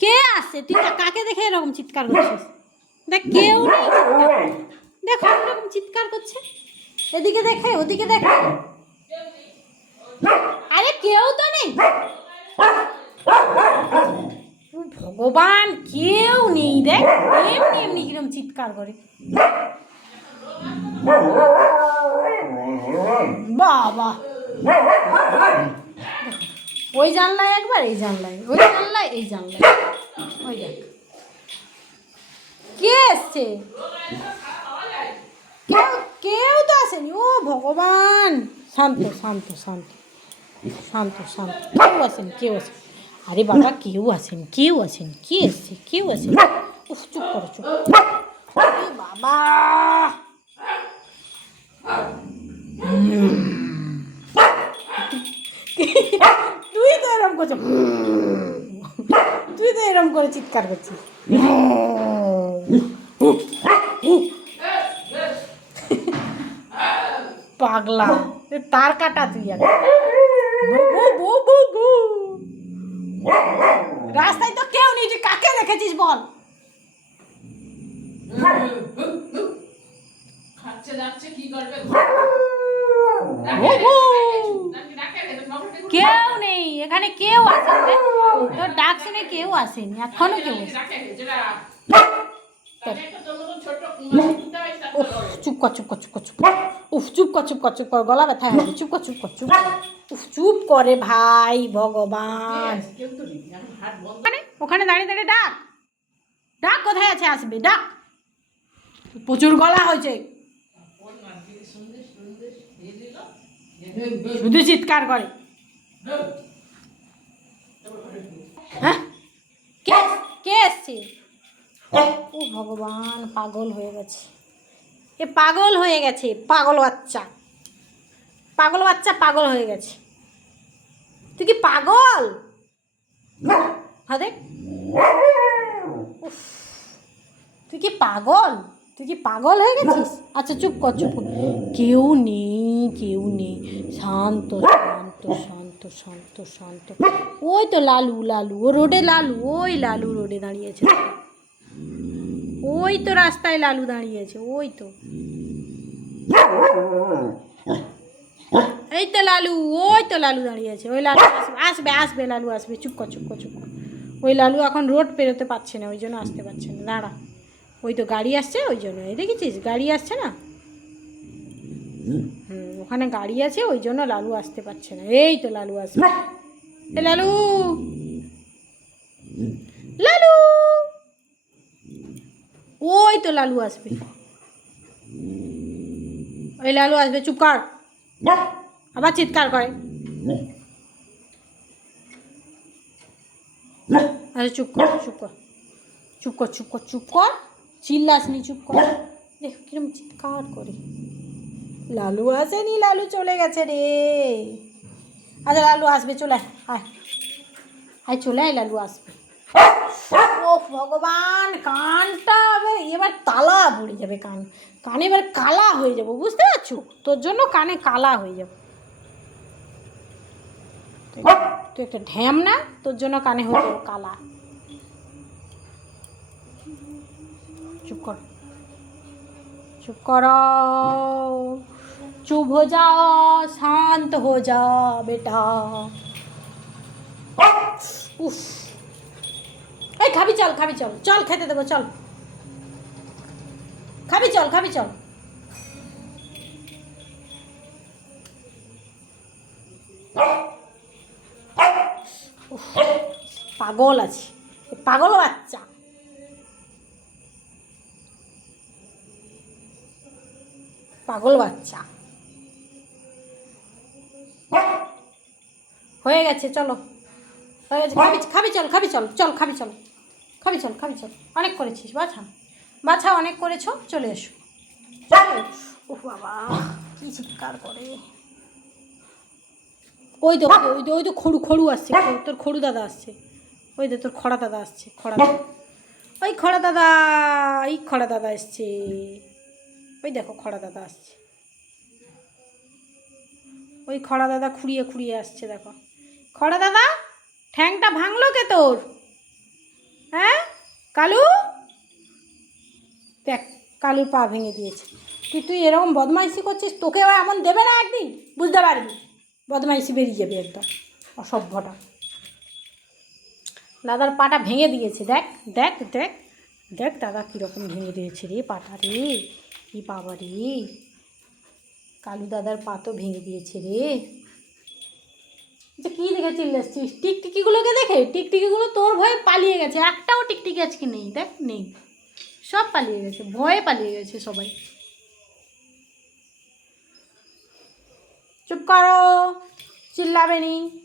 কে আসছে তুই কাকে দেখে এরকম চিৎকার করছিস? দেখ কেউ নেই। দেখো এরকম চিৎকার করছে। এদিকে দেখে ওদিকে দেখে। আরে কেউ তো নেই। ভগবান, কেউ নেই। দেখ, এমনি এমনি কিরম চিৎকার করে। বাবা। ওই জানলায় একবার, এই জানলায়। ওই জানলায়, এই জানলায়। ওই দেখ। কে এসছে? কেউ কেউ তো আসেনি। ও ভগবান। শান্ত শান্ত শান্ত। শান্ত শান্ত। কেউ আসেনি কেউ আসেনি। আরে বাবা, কেউ আসেনি কেউ আসেনি। কে এসছে? কেউ আসেনি। উফ, চুপ করো, চুপ। বাবা তুই তো এরকম করছ তুই তো এরকম করে চিৎকার করছিস পাগলা তার কাটা তুই। রাস্তায় তো কেউ নেই তুই কাকে দেখেছিস বল। কেউ নেই এখানে কেউ আসেনি তোর ডাক শুনে কেউ আসেনি, এখনও কেউ চুপ চুপ চুপ চুপ উফ, চুপ চুপ চুপ গলা ব্যথা চুপ চুপ চুপ উফ, চুপ করে ভাই, ভগবান। ওখানে ওখানে দাঁড়িয়ে দাঁড়িয়ে ডাক। ডাক, কোথায় আছে, আসবে, ডাক। প্রচুর গলা হয়েছে। শুধু চিৎকার করে হ্যাঁ কে এসছে? ও। ভগবান পাগল হয়ে গেছে। এ পাগল হয়ে গেছে পাগল বাচ্চা। পাগল বাচ্চা পাগল হয়ে গেছে। তুই কি পাগল? হ্যাঁ দেখ। তুই কি পাগল? তুই কি পাগল হয়ে গেছিস? আচ্ছা চুপ কর চুপ কর। কেউ নেই কেউ নেই। শান্ত শান্ত শান্ত। শান্ত শান্ত শান্ত। ওই তো লালু লালু, ও রোডে লালু, ওই লালু রোডে দাঁড়িয়েছে। ওই তো রাস্তায় লালু দাঁড়িয়েছে, ওই তো। এই তো লালু, ওই তো লালু দাঁড়িয়েছে, ওই লালু আসবে আসবে আসবে, লালু আসবে। চুপ কর, চুপ চুপ ওই লালু এখন রোড পেরোতে পারছে না, ওই জন্য আসতে পারছে না। দাঁড়া। ওই তো গাড়ি আসছে, ওই জন্য। এই দেখেছিস? গাড়ি আসছে না? ওখানে গাড়ি আছে ওই জন্য লালু আসতে পারছে না। এই তো লালু আসবে লালু! লালু! ওই তো লালু আসবে। ওই লালু আসবে চুপ কর। আবার চিৎকার করে। আচ্ছা চুপ কর চুপ কর। চুপ কর চুপ কর চুপ কর। চিল্লাস নি চুপ কর। দেখ কিরম চিৎকার করে। লালু আসেনি, লালু চলে গেছে রে। আচ্ছা লালু আসবে, চলে আয় আয়। চলে আয়, লালু আসবে। ও ভগবান, কানটা এবার তালা পড়ে যাবে কান। কানে এবার কালা হয়ে যাব, বুঝতে পারছ? তোর জন্য কানে কালা হয়ে যাব। তুই একটা ঢ্যাম না, তোর জন্য কানে হয়ে যাব কালা। চুপ কর। চুপ করো। চুপ हो जा शांत हो जा बेटा উফ এই খাবি চল খাবি চল চল খেতে দেবো চল খাবি চল খাবি চল উফ, পাগল আছে এ পাগল বাচ্চা পাগল বাচ্চা হয়ে গেছে চলো। হয়ে গেছে খাবি খাবি চল খাবি চল চল খাবি চল। খাবি চল খাবি চল। অনেক করেছিস বাছা। বাছা অনেক করেছ চলে এসো। ও বাবা কি চিৎকার করে। ওই তো ওই তো ওই তো খড়ু খড়ু আসছে তোর খড়ু দাদা আসছে। ওই তো তোর খড়া দাদা আসছে খড়া দাদা। ওই খড়া দাদা এই খড়া দাদা এসছে। ওই দেখো খড়া দাদা আসছে। ওই খড়া দাদা খুঁড়িয়ে খুঁড়িয়ে আসছে দেখো। খড়া দাদা, ঠ্যাংটা ভাঙলো কে তোর? হ্যাঁ কালু? দেখ, কালুর পা ভেঙে দিয়েছে। কি তুই এরকম বদমাইশি করছিস? তোকেও এমন দেবে না একদিন? বুঝতে পারবি? বদমাইশি বেরিয়ে যাবে একদম। অসভ্যটা। দাদার পাটা ভেঙে দিয়েছে। দেখ দেখ দেখ দেখ দাদা কীরকম ভেঙে দিয়েছে রে পাটা রে। কি বাবা রে। কালু দাদার পা তো ভেঙে দিয়েছে রে। আচ্ছা কী দেখে চিল্লাচ্ছিস টিকটিকিগুলোকে দেখে? টিকটিকিগুলো তোর ভয়ে পালিয়ে গেছে। একটাও টিকটিকি আজকে নেই। দেখ, নেই। সব পালিয়ে গেছে। ভয়ে পালিয়ে গেছে সবাই। চুপ করো। চিল্লাবে নি।